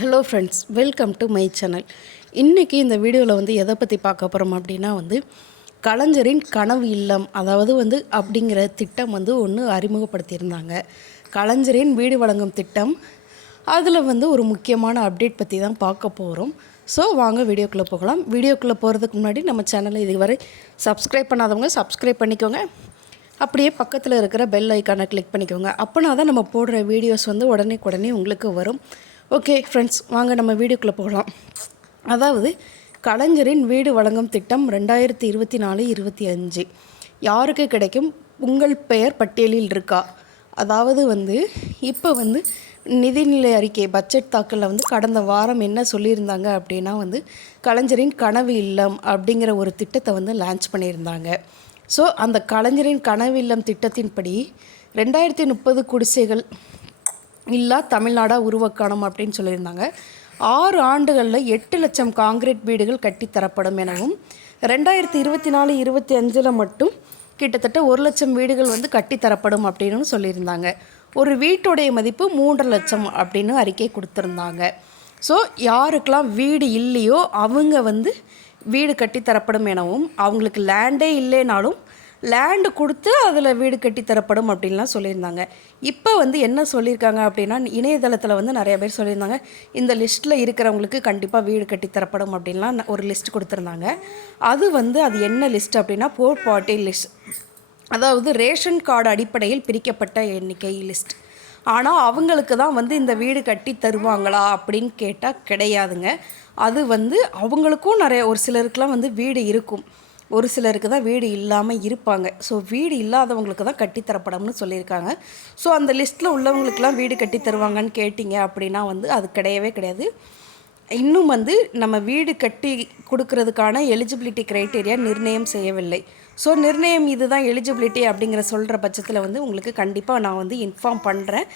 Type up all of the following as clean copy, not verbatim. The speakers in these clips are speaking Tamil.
Hello friends, welcome to my channel. இன்றைக்கி இந்த வீடியோவில் வந்து எதை பற்றி பார்க்க போகிறோம் அப்படின்னா கலைஞரின் கனவு இல்லம் அப்படிங்கிற திட்டம் ஒன்று அறிமுகப்படுத்தியிருந்தாங்க. கலைஞரின் வீடு வழங்கும் திட்டம், அதில் ஒரு முக்கியமான அப்டேட் பற்றி தான் பார்க்க போகிறோம். ஸோ வாங்க வீடியோக்குள்ளே போகலாம். வீடியோக்குள்ளே போகிறதுக்கு முன்னாடி நம்ம சேனலை இதுவரை சப்ஸ்கிரைப் பண்ணாதவங்க சப்ஸ்கிரைப் பண்ணிக்கோங்க. அப்படியே பக்கத்தில் இருக்கிற பெல் ஐக்கானை கிளிக் பண்ணிக்கோங்க. அப்போனா தான் நம்ம போடுற வீடியோஸ் உடனே உங்களுக்கு வரும். ஓகே ஃப்ரெண்ட்ஸ், வாங்க நம்ம வீடியோக்குள்ளே போகலாம். கலைஞரின் வீடு வழங்கும் திட்டம் 2024-25 யாருக்கு கிடைக்கும்? உங்கள் பெயர் பட்டியலில் இருக்கா? இப்போ நிதிநிலை அறிக்கை பட்ஜெட் தாக்கலில் கடந்த வாரம் என்ன சொல்லியிருந்தாங்க அப்படின்னா கலைஞரின் கனவு இல்லம் அப்படிங்கிற ஒரு திட்டத்தை லான்ச் பண்ணியிருந்தாங்க. ஸோ அந்த கலைஞரின் கனவு இல்லம் திட்டத்தின்படி 2030 குடிசைகள் இல்லா தமிழ்நாடாக உருவாக்கணும் அப்படின்னு சொல்லியிருந்தாங்க. 6 ஆண்டுகளில் 8 லட்சம் காங்கிரீட் வீடுகள் கட்டித்தரப்படும் எனவும் 2024-25 மட்டும் கிட்டத்தட்ட 1 லட்சம் வீடுகள் கட்டித்தரப்படும் அப்படின்னு சொல்லியிருந்தாங்க. ஒரு வீட்டுடைய மதிப்பு 3 லட்சம் அப்படின்னு அறிக்கை கொடுத்துருந்தாங்க. ஸோ யாருக்கெல்லாம் வீடு இல்லையோ அவங்க வீடு கட்டித்தரப்படும் எனவும், அவங்களுக்கு லேண்டே இல்லைனாலும் லேண்டு கொடுத்து அதில் வீடு கட்டி தரப்படும் அப்படின்லாம் சொல்லியிருந்தாங்க. இப்போ என்ன சொல்லியிருக்காங்க அப்படின்னா, இணையதளத்தில் நிறைய பேர் சொல்லியிருந்தாங்க, இந்த லிஸ்ட்டில் இருக்கிறவங்களுக்கு கண்டிப்பாக வீடு கட்டி தரப்படும் அப்படின்லாம் ஒரு லிஸ்ட் கொடுத்துருந்தாங்க. அது என்ன லிஸ்ட் அப்படின்னா, போர் பார்ட்டி லிஸ்ட், அதாவது ரேஷன் கார்டு அடிப்படையில் பிரிக்கப்பட்ட எண்ணிக்கை லிஸ்ட். ஆனால் அவங்களுக்கு தான் இந்த வீடு கட்டி தருவாங்களா அப்படின்னு கேட்டால் கிடையாதுங்க. அது அவங்களுக்கும் ஒரு சிலருக்குலாம் வீடு இருக்கும், ஒரு சிலருக்கு தான் வீடு இல்லாமல் இருப்பாங்க. ஸோ வீடு இல்லாதவங்களுக்கு தான் கட்டித்தரப்படும்னு சொல்லியிருக்காங்க. ஸோ அந்த லிஸ்ட்டில் உள்ளவங்களுக்கெல்லாம் வீடு கட்டி தருவாங்கன்னு கேட்டிங்க அப்படின்னா அது கிடையவே கிடையாது. இன்னும் நம்ம வீடு கட்டி கொடுக்கறதுக்கான எலிஜிபிலிட்டி க்ரைட்டீரியா நிர்ணயம் செய்யவில்லை. ஸோ நிர்ணயம் இதுதான் எலிஜிபிலிட்டி அப்படிங்கிற சொல்கிற பட்சத்தில் உங்களுக்கு கண்டிப்பாக நான் இன்ஃபார்ம் பண்ணுறேன்.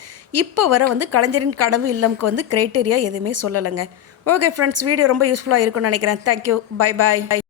இப்போ வர கலைஞரின் கனவு இல்லம்க்கு க்ரைட்டீரியா எதுவுமே சொல்லலைங்க. ஓகே ஃப்ரெண்ட்ஸ், வீடியோ ரொம்ப யூஸ்ஃபுல்லாக இருக்கும்னு நினைக்கிறேன். Thank you, bye bye.